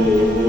Amen.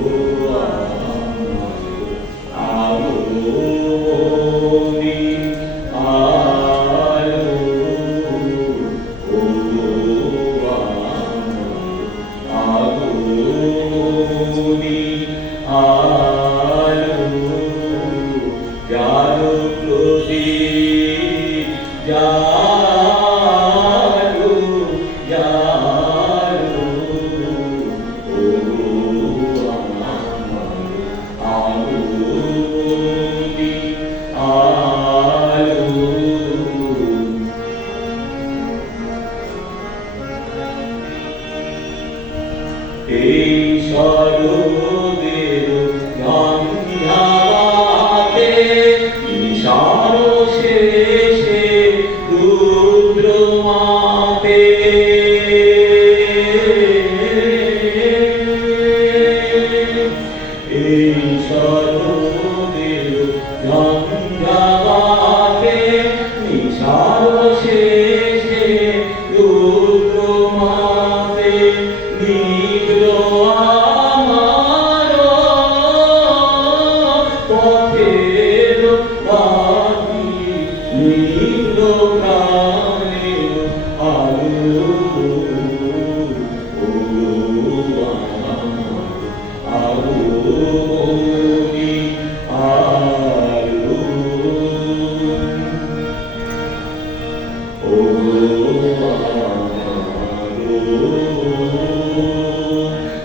এই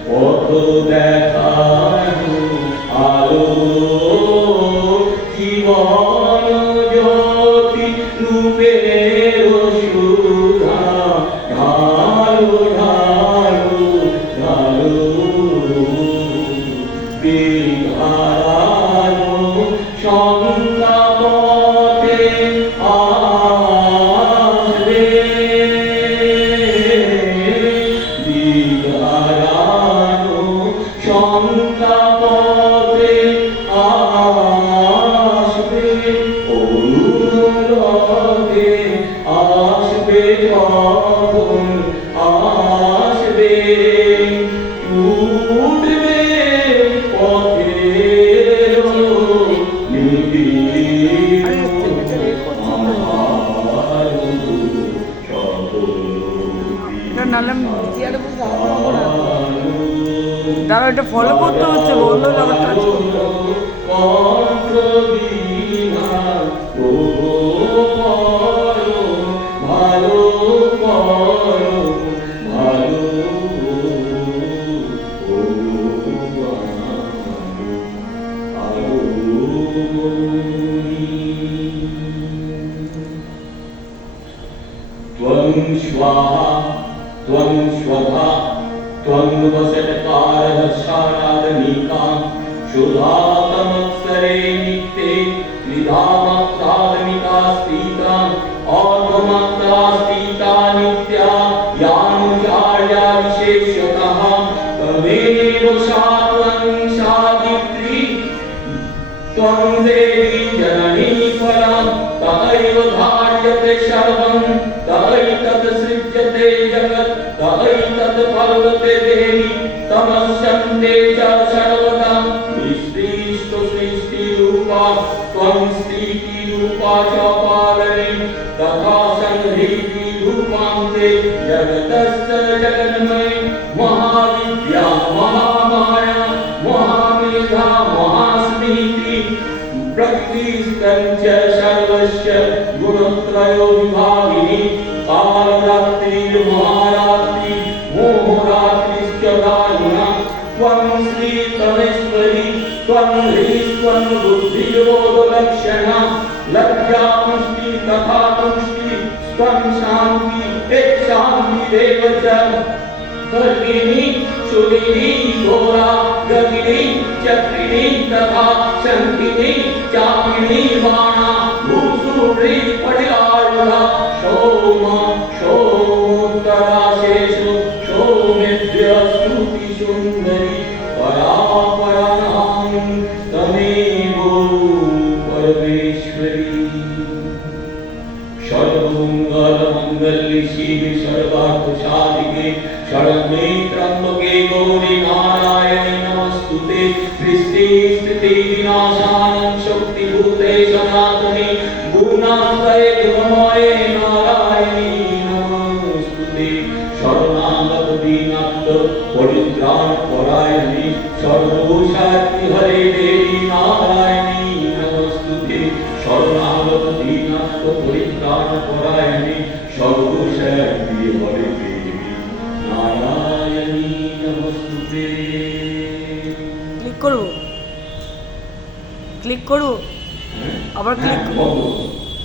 পথ দেখানো আলো জীবন জ্যোতি রূপের সুধা ঢালো ঢালো ঢালো বিহারানো সন্ধ্যা দাঁড়া এটা ফলো করতে হচ্ছে বলল আবার কাজ त्वं स्वाहा, त्वं स्वधा, त्वं वसटकारदशानादनीकां शुधातमक्षरे नित्ये निधामक्तादमिका स्थिताम् और्वमक्तास्थिता नित्या यानुचार्या विशेषतः तमेव सा त्वं सावित्री त्वं देवी सर्वस्य गुणत्रयो विभागिनी। कालरात्रिर्महारात्रि बुद्धियोदलक्षण लक्ष्यामुष्टि तथा तुष्टि स्वं शान्ति एक शान्ति देव च कर्मिणी सुनिधि घोरा गगिणी चक्रिणी तथा शंकिनी चापिणी बाणा भूसूरी पटिलायुधा शोम शोमोत्तराशेषु शोमिभ्य स्तुति सुन्दरी परापरा सर्वमङ्गल्ये शिवे सर्वार्थसाधिके शरण्ये त्र्यम्बके गौरि नारायणि नमस्तु ते सृष्टि स्थिति विनाशानं शक्तिभूते सनातने गुणान्तये गुणमये नारायणि नमस्तु ते शरणागतदीनान्त परित्राणपरायणे सर्वोषा ক্লিক করব ক্লিক করব আবার ক্লিক বলো।